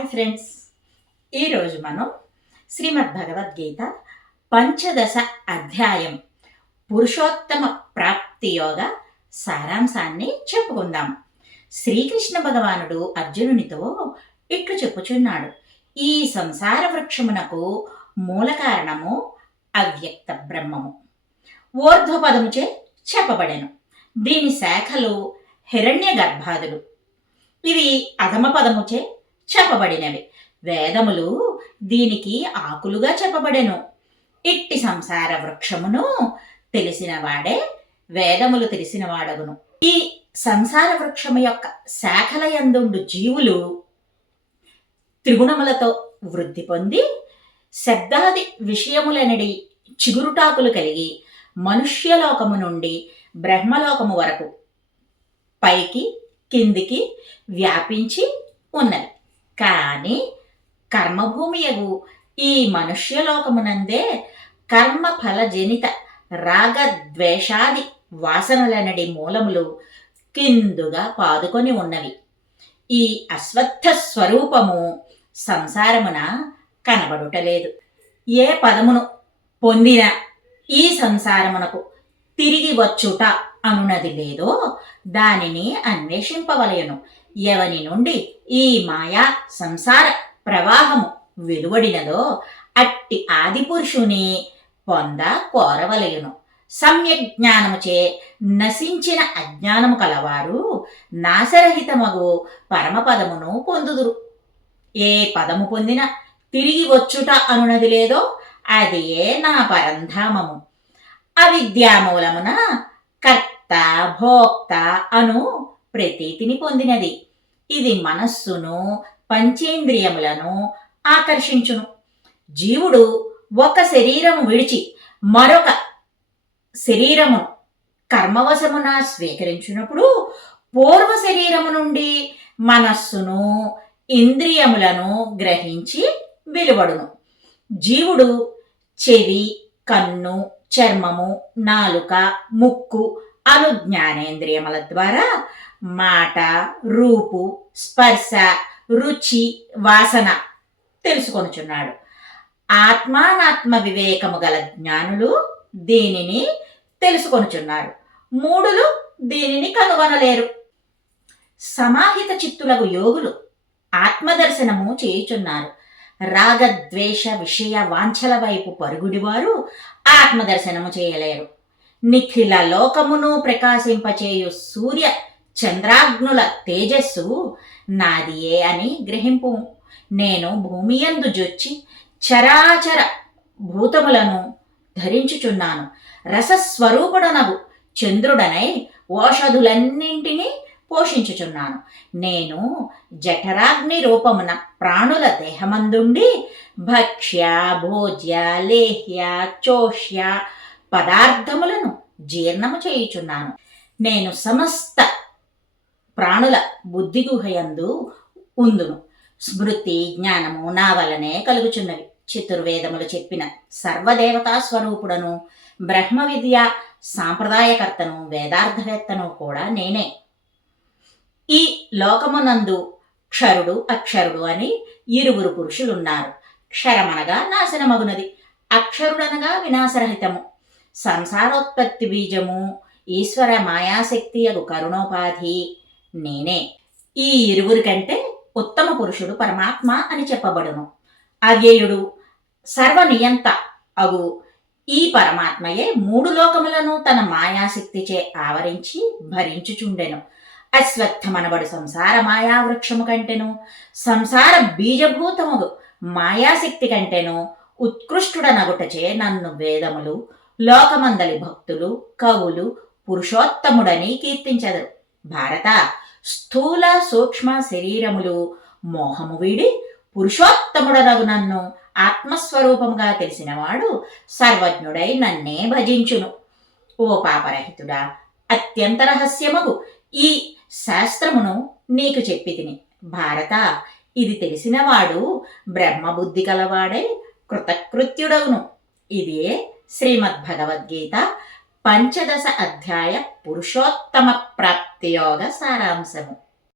Hi friends, ఈరోజు మనం శ్రీమద్ భగవద్గీత పంచదశ అధ్యాయం పురుషోత్తమ ప్రాప్తి యోగ సారాంశాన్ని చెప్పుకుందాం. శ్రీకృష్ణ భగవానుడు అర్జునునితో ఇట్లు చెప్పుచున్నాడు. ఈ సంసార వృక్షమునకు మూల కారణము అవ్యక్త బ్రహ్మము ఊర్ధ్వపదముచే చెప్పబడెను. దీని శాఖలు హిరణ్య గర్భాదులు. ఇవి అధమ పదముచే చెప్పబడినవి. వేదములు దీనికి ఆకులుగా చెప్పబడెను. ఇట్టి సంసార వృక్షమును తెలిసినవాడే వేదములు తెలిసినవాడగును. ఈ సంసార వృక్షము యొక్క శాఖల యందుండు జీవులు త్రిగుణములతో వృద్ధి పొంది శబ్దాది విషయములనడి చిగురుటాకులు కలిగి మనుష్యలోకము నుండి బ్రహ్మలోకము వరకు పైకి కిందికి వ్యాపించి ఉన్నది. కానీ కర్మభూమియగు ఈ మనుష్యలోకమునందే కర్మఫలజనిత రాగద్వేషాది వాసనలనడి మూలములు కిందుగా పాదుకొని ఉన్నవి. ఈ అశ్వత్థ స్వరూపము సంసారమున కనబడుటలేదు. ఏ పదమును పొందిన ఈ సంసారమునకు తిరిగి వచ్చుట అనున్నది లేదో దానిని అన్వేషింపవలయను. ఎవని నుండి ఈ మాయా సంసార ప్రవాహము వెలువడినదో అట్టి ఆదిపురుషుని పొంద కోరవలయును. సమ్యక్ జ్ఞానముచే నశించిన అజ్ఞానము కలవారు నాశరహితమగు పరమపదమును పొందుదురు. ఏ పదము పొందినా తిరిగి వచ్చుట అనున్నది లేదో అదే నా పరంధామము. అవిద్యామూలమున కర్త భోక్త అను ప్రతీతిని పొందినది. ఇది మనస్సును పంచేంద్రియములను ఆకర్షించును. జీవుడు ఒక శరీరము విడిచి మరొక శరీరమును కర్మవశమున స్వీకరించినప్పుడు పూర్వ శరీరము నుండి మనస్సును ఇంద్రియములను గ్రహించి వెలువడును. జీవుడు చెవి, కన్ను, చర్మము, నాలుక, ముక్కు అను జ్ఞానేంద్రియముల ద్వారా మాట, రూపు, స్పర్శ, రుచి, వాసన తెలుసుకొనుచున్నాడు. ఆత్మానాత్మ వివేకము గల జ్ఞానులు దీనిని తెలుసుకొనుచున్నారు. మూడులు దీనిని కనుగొనలేరు. సమాహిత చిత్తులకు యోగులు ఆత్మదర్శనము చేయుచున్నారు. రాగద్వేష విషయ వాంఛల వైపు పరుగుడివారు ఆత్మదర్శనము చేయలేరు. నిఖిల లోకమును ప్రకాశింపచేయు సూర్య చంద్రాగ్నుల తేజస్సు నాదియే అని గ్రహింపు. నేను భూమియందు జొచ్చి చరాచర భూతములను ధరించుచున్నాను. రసస్వరూపుడనగు చంద్రుడనై ఓషధులన్నింటినీ పోషించుచున్నాను. నేను జఠరాగ్ని రూపమున ప్రాణుల దేహమందుండి భక్ష్య, భోజ్య, లేహ్య, చోష్య పదార్థములను జీర్ణము చేయుచున్నాను. నేను సమస్త ప్రాణుల బుద్ధిగుహయందు ఉందును. స్మృతి జ్ఞానము నా వలనే కలుగుచున్నవి. చతుర్వేదములు చెప్పిన సర్వదేవతా స్వరూపుడను, బ్రహ్మ విద్య సాంప్రదాయకర్తను, వేదార్థవేత్తను కూడా నేనే. ఈ లోకమునందు క్షరుడు, అక్షరుడు అని ఇరువురు పురుషులున్నారు. క్షరమనగా నాశనమగునది, అక్షరుడనగా వినాశరహితము. సంసారోత్పత్తి బీజము ఈశ్వర మాయాశక్తి అగు కరుణోపాధి నేనే. ఈ ఇరువురి కంటే ఉత్తమ పురుషుడు పరమాత్మ అని చెప్పబడును. అవ్యయుడు సర్వనియంత అగు ఈ పరమాత్మయే మూడు లోకములను తన మాయాశక్తిచే ఆవరించి భరించుచుండెను. అశ్వత్థమనబడు సంసార మాయా వృక్షము కంటెను, సంసార బీజభూతముగు మాయాశక్తి కంటెను ఉత్కృష్టుడనగుటచే నన్ను వేదములు, లోకమందలి భక్తులు, కవులు పురుషోత్తముడని కీర్తించెదరు. భారత, స్థూల సూక్ష్మ శరీరములు మోహము వీడి పురుషోత్తముడనగు నన్ను ఆత్మస్వరూపముగా తెలిసినవాడు సర్వజ్ఞుడై నన్నే భజించును. ఓ పాపరహితుడా, అత్యంత రహస్యమగు ఈ శాస్త్రమును నీకు చెప్పి తిని. భారత, ఇది తెలిసినవాడు బ్రహ్మబుద్ధి కలవాడై కృతకృత్యుడవును. ఇదే శ్రీమద్భగవద్గీత పంచదశ అధ్యాయ పురుషోత్తమ ప్రాప్తి యోగ సారాంశము.